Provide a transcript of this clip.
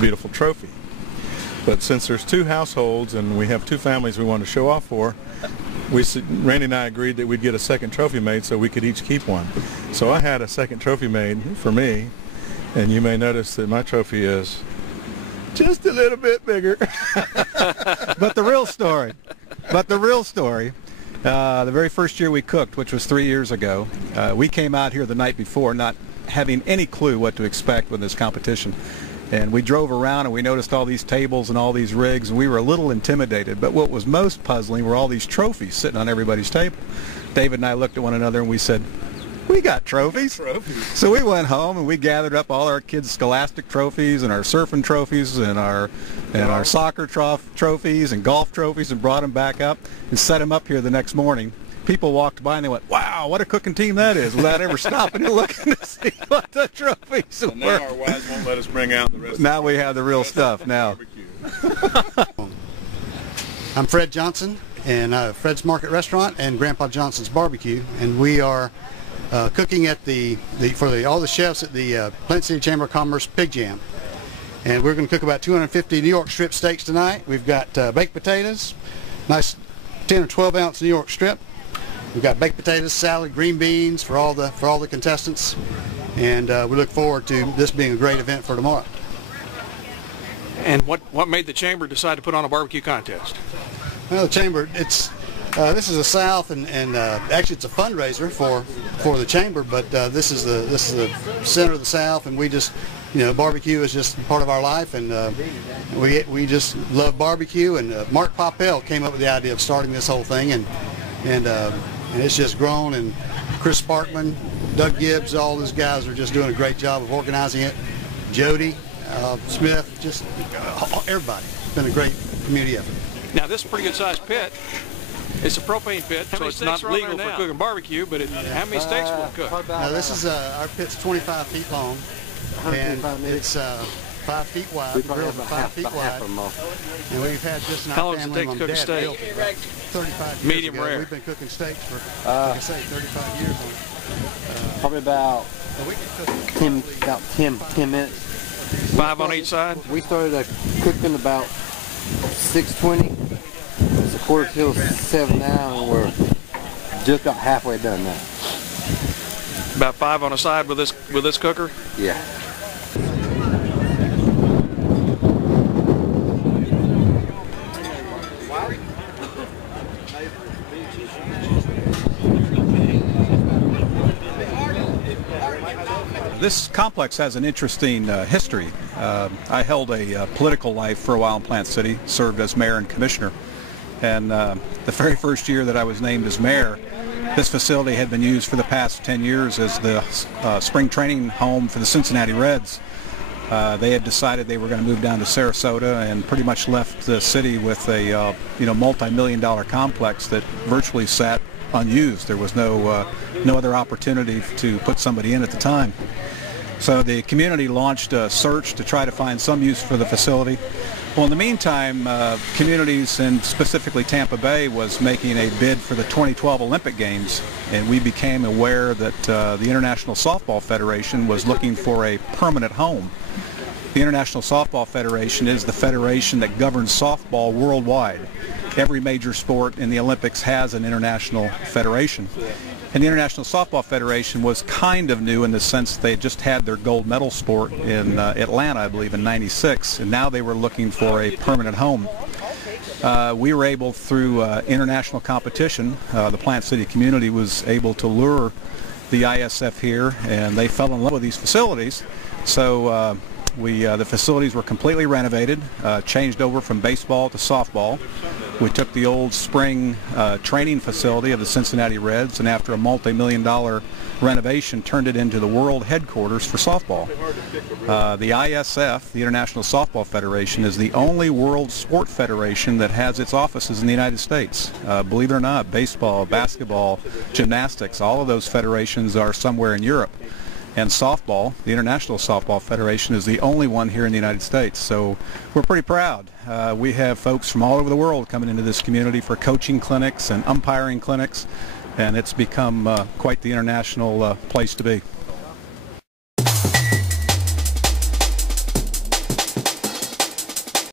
beautiful trophy. But since there's two households and we have two families we want to show off for, Randy and I agreed that we'd get a second trophy made so we could each keep one. So I had a second trophy made for me, and you may notice that my trophy is just a little bit bigger. But the real story, the very first year we cooked, which was 3 years ago, we came out here the night before not having any clue what to expect with this competition. And we drove around and we noticed all these tables and all these rigs, and we were a little intimidated. But what was most puzzling were all these trophies sitting on everybody's table. David and I looked at one another and we said, we got trophies. So we went home and we gathered up all our kids' scholastic trophies and our surfing trophies and our soccer trophies and golf trophies and brought them back up and set them up here the next morning. People walked by and they went, wow, what a cooking team that is, without ever stopping and looking to see what the trophies were. And now our wives won't let us bring out the rest. Now we have the real stuff now. I'm Fred Johnson, and Fred's Market Restaurant and Grandpa Johnson's Barbecue, and we are cooking at all the chefs at the Plant City Chamber of Commerce Pig Jam. And we're going to cook about 250 New York strip steaks tonight. We've got baked potatoes, nice 10 or 12 ounce New York strip. We've got baked potatoes, salad, green beans for all the contestants, and we look forward to this being a great event for tomorrow. And what made the chamber decide to put on a barbecue contest? Well, the chamber, this is the South, and actually it's a fundraiser for the chamber, but this is the center of the South, and we just, barbecue is just part of our life, and we just love barbecue. And Mark Poppel came up with the idea of starting this whole thing, and it's just grown. And Chris Sparkman, Doug Gibbs, all those guys are just doing a great job of organizing it. Jody Smith, just everybody. It's been a great community effort. Now this is a pretty good sized pit. It's a propane pit, so it's not legal for cooking barbecue, but how many steaks will it cook? Now this is, our pit's 25 feet long, and it's 5 feet wide. The grill's 5 feet wide. And we've had just in our family, Mom and Dad built 35 years Medium ago. rare. We've been cooking steaks for, like I say, 35 years. Probably about 10 minutes. 5 on each side? We started cooking about 6:20. It's a quarter till 7 now, and we're just about halfway done now. About 5 on a side with this cooker? Yeah. This complex has an interesting history. I held a political life for a while in Plant City, served as mayor and commissioner. And the very first year that I was named as mayor, this facility had been used for the past 10 years as the spring training home for the Cincinnati Reds. They had decided they were going to move down to Sarasota and pretty much left the city with a multi-million-dollar complex that virtually sat unused. There was no other opportunity to put somebody in at the time. So the community launched a search to try to find some use for the facility. Well, in the meantime, communities, and specifically Tampa Bay, was making a bid for the 2012 Olympic Games, and we became aware that the International Softball Federation was looking for a permanent home. The International Softball Federation is the federation that governs softball worldwide. Every major sport in the Olympics has an international federation. And the International Softball Federation was kind of new in the sense they just had their gold medal sport in Atlanta, I believe, in '96, and now they were looking for a permanent home. We were able, through international competition, the Plant City community was able to lure the ISF here, and they fell in love with these facilities. So the facilities were completely renovated, changed over from baseball to softball. We took the old spring training facility of the Cincinnati Reds, and after a multi-million-dollar renovation, turned it into the world headquarters for softball. The ISF, the International Softball Federation, is the only world sport federation that has its offices in the United States. Believe it or not, baseball, basketball, gymnastics, all of those federations are somewhere in Europe. And softball, the International Softball Federation, is the only one here in the United States. So we're pretty proud. We have folks from all over the world coming into this community for coaching clinics and umpiring clinics, and it's become quite the international place to be.